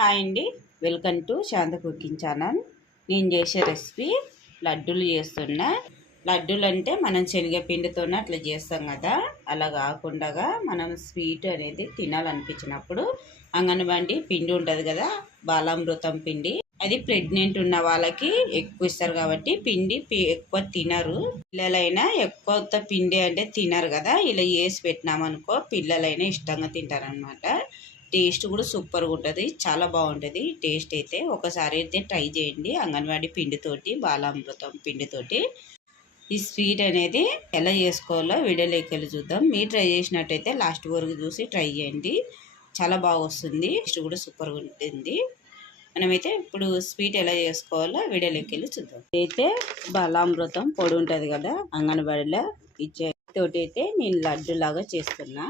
Hi అండి. Welcome to Shanta cooking channel. నేను చేసే రెసిపీ లడ్డూలు చేస్తున్నా. లడ్డూలు అంటే మనం శనగపిండితో అట్లా చేస్తాం కదా. అలా కాకుండా మనం స్వీట్ అనేది తినాలనిపించినప్పుడు అంగన్వాడి పిండి ఉంటుంది కదా బాలామృతం పిండి. అది ప్రెగ్నెంట్ ఉన్న వాళ్ళకి ఎక్కువ ఇస్తారు కాబట్టి పిండి ఎక్కువ తినరు. పిల్లలైనా ఎక్కువ పిండి అంటే తినరు కదా. ఇలా చేసి పెట్టినామనుకో పిల్లలైనా ఇష్టంగా తింటారనమాట టేస్ట్ కూడా సూపర్గా ఉంటుంది చాలా బాగుంటుంది. టేస్ట్ అయితే ఒకసారి అయితే ట్రై చేయండి అంగన్వాడీ పిండితోటి బాలామృతం పిండితోటి. ఈ స్వీట్ అనేది ఎలా చేసుకోవాలో వీడియోలోకి చూద్దాం. మీరు ట్రై చేసినట్టయితే లాస్ట్ వరకు చూసి ట్రై చేయండి. చాలా బాగా వస్తుంది టేస్ట్ కూడా సూపర్గా ఉంటుంది మనమైతే ఇప్పుడు స్వీట్ ఎలా చేసుకోవాలో వీడియోలోకి వెళ్ళి చూద్దాం. అయితే బాలామృతం పొడి ఉంటుంది కదా అంగన్వాడీలో. ఇచ్చే తోటి అయితే నేను లడ్డు లాగా చేస్తున్నా.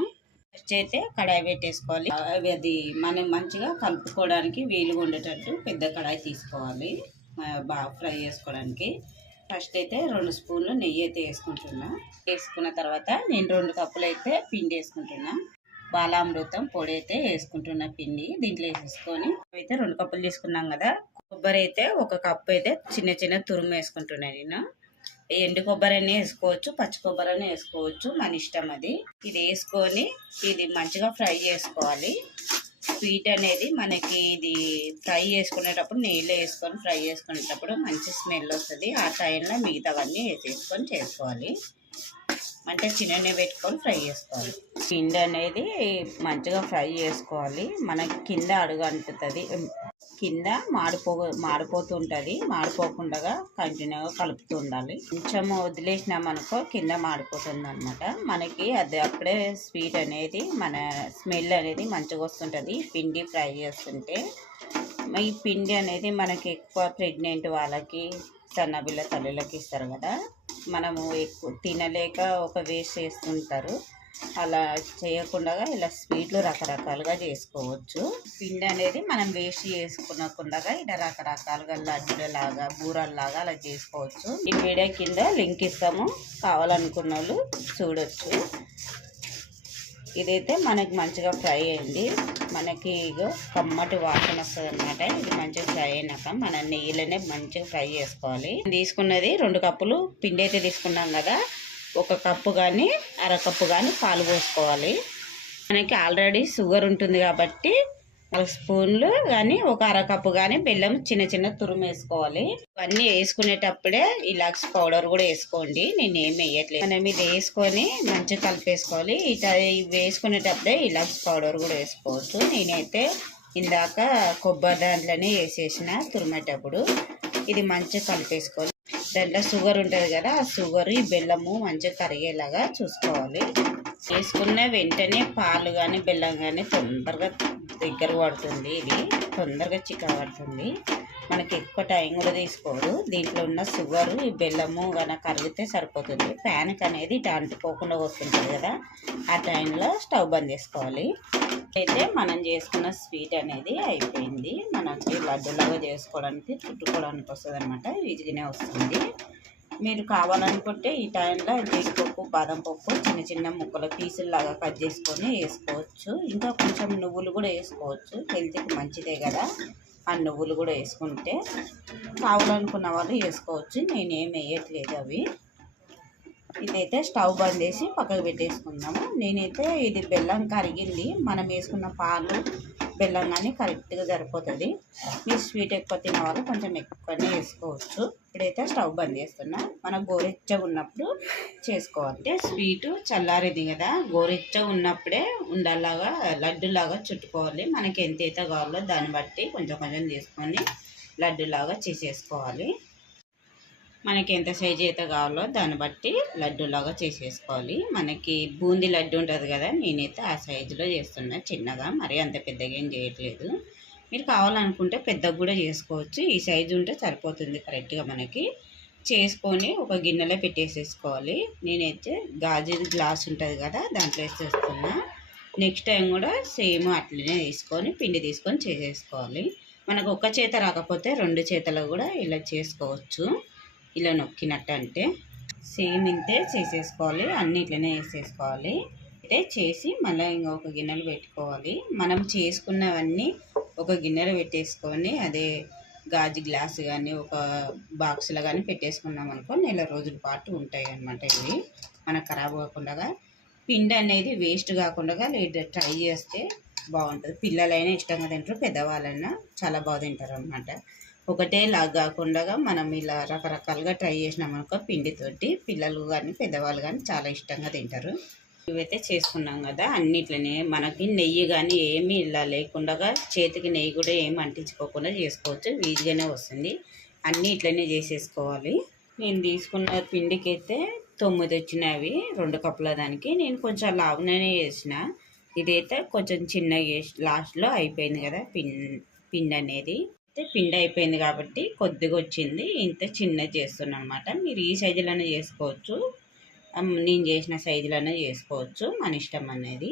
ఫస్ట్ అయితే కడాయి పెట్టేసుకోవాలి. అవి అది మనం మంచిగా కలుపుకోవడానికి వీలుగా ఉండేటట్టు పెద్ద కడాయి తీసుకోవాలి. బాగా ఫ్రై చేసుకోవడానికి. ఫస్ట్ అయితే రెండు స్పూన్లు నెయ్యి అయితే వేసుకుంటున్నా. వేసుకున్న తర్వాత నేను రెండు కప్పులు అయితే పిండి వేసుకుంటున్నా. బాలామృతం పొడి అయితే వేసుకుంటున్న పిండి. దీంట్లో వేసేసుకొని అయితే రెండు కప్పులు తీసుకున్నాం కదా. కొబ్బరి అయితే ఒక కప్పు అయితే చిన్న చిన్న తురుము వేసుకుంటున్నా నేను. ఎండు కొబ్బరి అన్నీ వేసుకోవచ్చు పచ్చి కొబ్బరి అన్నీ వేసుకోవచ్చు మన ఇష్టం అది. ఇది వేసుకొని ఇది మంచిగా ఫ్రై చేసుకోవాలి. స్వీట్ అనేది మనకి ఇది ఫ్రై చేసుకునేటప్పుడు నీళ్ళు వేసుకొని ఫ్రై చేసుకునేటప్పుడు మంచి స్మెల్ వస్తుంది. ఆ టైంలో మిగతావన్నీ వేసేసుకొని చేసుకోవాలి. అంటే చిన్ననే పెట్టుకొని ఫ్రై చేసుకోవాలి. పిండి అనేది మంచిగా ఫ్రై చేసుకోవాలి. మనకి కింద అడుగు అంటుతుంది. కింద మాడిపో మాడిపోతుంటుంది. మాడిపోకుండా కంటిన్యూగా కలుపుతూ ఉండాలి కొంచెం వదిలేసినామనుకో కింద మాడిపోతుంది అనమాట మనకి అది అప్పుడే స్వీట్ అనేది మన స్మెల్ అనేది మంచిగా వస్తుంటుంది. పిండి ఫ్రై చేస్తుంటే ఈ పిండి అనేది మనకి ఎక్కువ ప్రెగ్నెంట్ వాళ్ళకి సన్నబిల్ల తల్లులకి ఇస్తారు కదా. మనము ఎక్కువ తినలేక ఒక వేస్ట్ చేస్తుంటారు. అలా చేయకుండా ఇలా స్వీట్లు రకరకాలుగా చేసుకోవచ్చు. పిండి అనేది మనం వేస్ట్ చేసుకునకుండా ఇలా రకరకాలుగా లడ్డులలాగా బూరల్లాగా అలా చేసుకోవచ్చు. ఈ వీడియో కింద లింక్ ఇస్తాము. కావాలనుకున్న వాళ్ళు చూడొచ్చు. ఇదైతే మనకి మంచిగా ఫ్రై అయింది. మనకి ఇగో కమ్మటి వాసన వస్తుంది అనమాట ఇది మంచిగా ఫ్రై అయినాక మన నెయ్యిలోనే మంచిగా ఫ్రై చేసుకోవాలి. తీసుకున్నది రెండు కప్పులు పిండి అయితే తీసుకున్నాం కదా. ఒక కప్పు కానీ అర కప్పు కానీ పాలు పోసుకోవాలి. మనకి ఆల్రెడీ షుగర్ ఉంటుంది కాబట్టి ఒక స్పూన్లు కానీ ఒక అరకప్పు కానీ బెల్లం చిన్న చిన్న తురుము వేసుకోవాలి. ఇవన్నీ వేసుకునేటప్పుడే ఇలాక్స్ పౌడర్ కూడా వేసుకోండి. నేను ఏం వేయట్లేదు. మనం ఇది వేసుకొని మంచిగా కలిపేసుకోవాలి. ఇట ఇవి వేసుకునేటప్పుడే ఇలాక్స్ పౌడర్ కూడా వేసుకోవచ్చు. నేనైతే ఇందాక కొబ్బరి దాంట్లోనే వేసేసిన తురిమేటప్పుడు. ఇది మంచిగా కలిపేసుకోవాలి. దాంట్లో షుగర్ ఉంటుంది కదా ఆ షుగర్ ఈ బెల్లము మంచిగా కరిగేలాగా చూసుకోవాలి. వేసుకున్న వెంటనే పాలు కానీ బెల్లం కానీ తొందరగా దగ్గర పడుతుంది ఇది. తొందరగా చిక్క పడుతుంది. మనకి ఎక్కువ టైం కూడా తీసుకోదు. దీంట్లో ఉన్న షుగర్ ఈ బెల్లము కానీ కరిగితే సరిపోతుంది. ప్యాన్కి అనేది ఇటు అంటుకోకుండా వస్తుంటుంది కదా. ఆ టైంలో స్టవ్ బంద్ చేసుకోవాలి. అయితే మనం చేసుకున్న స్వీట్ అనేది అయిపోయింది. మనకి లడ్డులాగా చేసుకోవడానికి చుట్టుకోవడానికి వస్తుంది అనమాట ఈజీగానే వస్తుంది. మీరు కావాలనుకుంటే ఈ టైంలో జీడిపప్పు బాదం పప్పు చిన్న చిన్న ముక్కల పీసుల్లాగా కట్ చేసుకొని వేసుకోవచ్చు. ఇంకా కొంచెం నువ్వులు కూడా వేసుకోవచ్చు. హెల్త్కి మంచిదే కదా. ఆ నువ్వులు కూడా వేసుకుంటే కావాలనుకున్న వాళ్ళు వేసుకోవచ్చు. నేనేం వేయట్లేదు అవి. ఇదైతే స్టవ్ బంద్ చేసి పక్కకు పెట్టేసుకుందాము. నేనైతే ఇది బెల్లం కరిగింది. మనం వేసుకున్న పాలు బెల్లం కానీ కరెక్ట్గా సరిపోతుంది. మీరు స్వీట్ ఎక్కువ తినే వాళ్ళు కొంచెం ఎక్కువనే వేసుకోవచ్చు. ఇప్పుడైతే స్టవ్ బంద్ చేస్తున్నా. మనం గోరెచ్చగా ఉన్నప్పుడు చేసుకోవాలి స్వీట్ చల్లారింది కదా. గోరెచ్చగా ఉన్నప్పుడే ఉండలాగా లడ్డులాగా చుట్టుకోవాలి. మనకి ఎంత అయితే కావాలో దాన్ని బట్టి కొంచెం కొంచెం తీసుకొని లడ్డులాగా చేసేసుకోవాలి. మనకి ఎంత సైజు అయితే కావాలో దాన్ని బట్టి లడ్డూలాగా చేసేసుకోవాలి. మనకి బూందీ లడ్డు ఉంటుంది కదా నేనైతే ఆ సైజులో చేస్తున్నా. చిన్నగా మరీ అంత పెద్దగా ఏం చేయట్లేదు. మీరు కావాలనుకుంటే పెద్దగా కూడా చేసుకోవచ్చు. ఈ సైజు ఉంటే సరిపోతుంది కరెక్ట్గా మనకి. చేసుకొని ఒక గిన్నెలో పెట్టేసేసుకోవాలి. నేనైతే గాజు గ్లాస్ ఉంటుంది కదా దాంట్లో వేసేస్తున్నా. నెక్స్ట్ టైం కూడా సేమ్ అట్లనే తీసుకొని పిండి తీసుకొని చేసేసుకోవాలి. మనకు ఒక చేత రాకపోతే రెండు చేతలు కూడా ఇలా చేసుకోవచ్చు. ఇలా నొక్కినట్టు అంటే సేమ్ ఇంతే చేసేసుకోవాలి అన్ని ఇట్లనే వేసేసుకోవాలి. అయితే చేసి మళ్ళీ ఇంకొక గిన్నెలు పెట్టుకోవాలి. మనం చేసుకున్నవన్నీ ఒక గిన్నెలో పెట్టేసుకొని అదే గాజు గ్లాస్ కానీ ఒక బాక్స్లో కానీ పెట్టేసుకున్నాం అనుకో నెల రోజుల పాటు ఉంటాయి అన్నమాట ఇవి. మనకు ఖరాబ్ కాకుండా పిండి అనేది వేస్ట్ కాకుండా లేదా ట్రై చేస్తే బాగుంటుంది. పిల్లలైనా ఇష్టంగా తింటారు పెద్దవాళ్ళైనా చాలా బాగా తింటారు అనమాట ఒకటే లాగా కాకుండా మనం ఇలా రకరకాలుగా ట్రై చేసినామనుకో పిండితోటి పిల్లలు కానీ పెద్దవాళ్ళు కానీ చాలా ఇష్టంగా తింటారు. ఇవైతే చేసుకున్నాం కదా అన్నిట్లనే మనకి నెయ్యి కానీ ఏమీ ఇలా లేకుండా చేతికి నెయ్యి కూడా ఏమి అంటించుకోకుండా చేసుకోవచ్చు ఈజీగానే వస్తుంది. అన్నీ ఇట్లనే చేసేసుకోవాలి. నేను తీసుకున్న పిండికి అయితే తొమ్మిది వచ్చినవి రెండు కప్పుల దానికి. నేను కొంచెం లావునే చేసిన. ఇదైతే కొంచెం చిన్నగా చేసి లాస్ట్లో అయిపోయింది కదా పిన్ పిండి అనేది. అయితే పిండి అయిపోయింది కాబట్టి కొద్దిగా వచ్చింది. ఇంత చిన్న చేస్తున్నాను అనమాట మీరు ఈ సైజులోనే చేసుకోవచ్చు. నేను చేసిన సైజులోనే చేసుకోవచ్చు. మన ఇష్టం అనేది.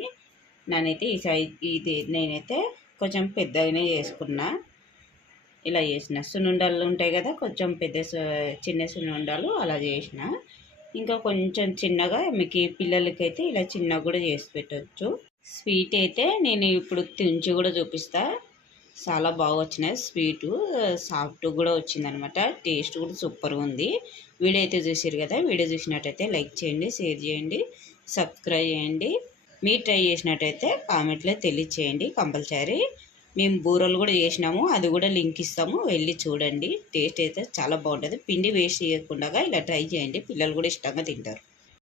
నేనైతే ఈ సైజ్ ఇది నేనైతే కొంచెం పెద్దగానే చేసుకున్నా. ఇలా చేసిన. సున్నుండలు ఉంటాయి కదా కొంచెం పెద్ద చిన్న సున్నుండలు అలా చేసిన. ఇంకా కొంచెం చిన్నగా మీకు పిల్లలకైతే ఇలా చిన్నగా కూడా చేసి పెట్టవచ్చు స్వీట్ అయితే నేను ఇప్పుడు తించి కూడా చూపిస్తాను చాలా బాగా వచ్చినాయి. స్వీటు సాఫ్ట్ కూడా వచ్చిందనమాట. టేస్ట్ కూడా సూపర్గా ఉంది. వీడియో అయితే చూసారు కదా? వీడియో చూసినట్టయితే లైక్ చేయండి షేర్ చేయండి సబ్స్క్రైబ్ చేయండి. మీరు ట్రై చేసినట్టయితే కామెంట్లో తెలియచేయండి కంపల్సరీ. మేము బూరలు కూడా చేసినాము. అది కూడా లింక్ ఇస్తాము. వెళ్ళి చూడండి. టేస్ట్ అయితే చాలా బాగుంటుంది. పిండి వేస్ట్ చేయకుండా ఇలా ట్రై చేయండి. పిల్లలు కూడా ఇష్టంగా తింటారు.